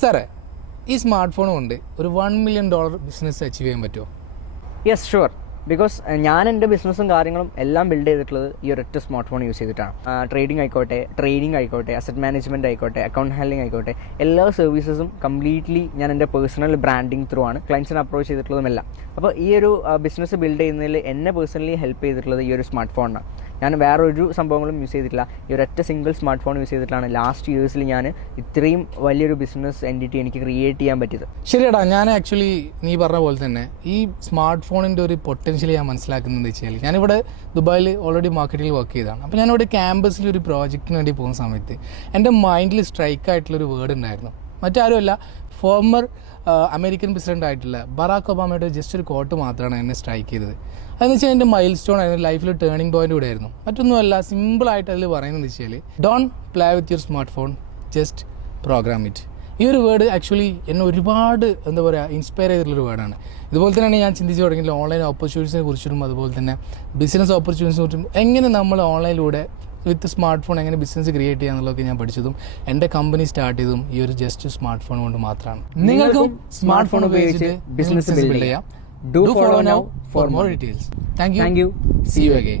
സാറേ ഈ smart phone കൊണ്ട് ഒരു $1 million ബിസിനസ് അച്ചീവ് ചെയ്യാൻ പറ്റുമോ? Yes sure. ബിക്കോസ് ഞാൻ എൻ്റെ ബിസിനസ്സും കാര്യങ്ങളും എല്ലാം ബിൽഡ് ചെയ്തിട്ടുള്ളത് ഈ ഒരൊറ്റ സ്മാർട്ട് ഫോൺ യൂസ് ചെയ്തിട്ടാണ്. ട്രേഡിംഗ് ആയിക്കോട്ടെ, ട്രെയിനിങ് ആയിക്കോട്ടെ, അസറ്റ് മാനേജ്മെൻറ്റ് ആയിക്കോട്ടെ, അക്കൗണ്ട് ഹാൻഡ്ലിംഗ് ആയിക്കോട്ടെ, എല്ലാ സർവീസസും കംപ്ലീറ്റ്ലി ഞാൻ എൻ്റെ പേഴ്സണൽ ബ്രാൻഡിങ് ത്രൂ ആണ് ക്ലയൻസിനെ അപ്രോച്ച് ചെയ്തിട്ടുള്ളതുമെല്ലാം. അപ്പോൾ ഈ ഒരു ബിസിനസ് ബിൽഡ് ചെയ്യുന്നതിൽ എന്നെ പേഴ്സണലി ഹെൽപ്പ് ചെയ്തിട്ടുള്ളത് ഈ ഒരു സ്മാർട്ട് ഫോണാണ്. ഞാൻ വേറൊരു സംഭവങ്ങളും യൂസ് ചെയ്തിട്ടില്ല. ഈ ഒരൊറ്റ സിംഗിൾ സ്മാർട്ട് ഫോൺ യൂസ് ചെയ്തിട്ടാണ് ലാസ്റ്റ് ഇയേഴ്സിൽ ഞാൻ ഇത്രയും വലിയൊരു ബിസിനസ് എൻറ്റിറ്റി എനിക്ക് ക്രിയേറ്റ് ചെയ്യാൻ പറ്റിയത്. ശരിയടാ, ഞാൻ ആക്ച്വലി നീ പറഞ്ഞ പോലെ തന്നെ ഈ സ്മാർട്ട് ഫോണിൻ്റെ ഒരു പൊട്ടൻഷ്യൽ ഞാൻ മനസ്സിലാക്കുന്നത് വെച്ചാൽ ഞാനിവിടെ ദുബായിൽ ഓൾറെഡി മാർക്കറ്റിൽ വർക്ക് ചെയ്തതാണ്. അപ്പോൾ ഞാനിവിടെ ക്യാമ്പസിൽ ഒരു പ്രോജക്റ്റിന് വേണ്ടി പോകുന്ന സമയത്ത് എൻ്റെ മൈൻഡിൽ സ്ട്രൈക്ക് ആയിട്ടുള്ളൊരു വേർഡ് ഉണ്ടായിരുന്നു. മറ്റാരുമല്ല, ഫോർമർ അമേരിക്കൻ പ്രസിഡൻ്റ് ആയിട്ടുള്ള ബറാക്ക് ഒബാമയുടെ ജസ്റ്റ് ഒരു കോട്ട് മാത്രമാണ് എന്നെ സ്ട്രൈക്ക് ചെയ്തത്. അതെന്ന് വെച്ചാൽ എൻ്റെ മൈൽ സ്റ്റോൺ ആയിരുന്നു, ലൈഫിൽ ടേണിംഗ് പോയിന്റ് കൂടെ ആയിരുന്നു. മറ്റൊന്നുമല്ല, സിമ്പിളായിട്ട് അതിൽ പറയുന്നത് വെച്ചാൽ don't play with your smart phone, just program it. ഈ ഒരു വേർഡ് ആക്ച്വലി എന്നെ ഒരുപാട് ഇൻസ്പയർ ചെയ്തിട്ടുള്ളൊരു വേർഡാണ്. ഇതുപോലെ തന്നെയാണ് ഞാൻ ചിന്തിച്ച് തുടങ്ങിയത് ഓൺലൈൻ ഓപ്പർച്യൂണിറ്റീസിനെ കുറിച്ചിട്ടും അതുപോലെ തന്നെ ബിസിനസ് ഓപ്പർച്യൂണിറ്റീസിനെ കുറിച്ചും എങ്ങനെ നമ്മൾ ഓൺലൈനിലൂടെ വിത്ത് സ്മാർട്ട് ഫോൺ എങ്ങനെ ബിസിനസ് ക്രിയേറ്റ് ചെയ്യുക എന്നുള്ളതൊക്കെ ഞാൻ പഠിച്ചതും എൻ്റെ കമ്പനി സ്റ്റാർട്ട് ചെയ്തതും ഈ ഒരു ജസ്റ്റ് സ്മാർട്ട് ഫോൺ കൊണ്ട് മാത്രമാണ്. നിങ്ങൾക്കും സ്മാർട്ട് ഫോൺ ഉപയോഗിച്ച് ബിസിനസ് ബിൽഡ് ചെയ്യാം. Do follow now for more details. Thank you. See you again.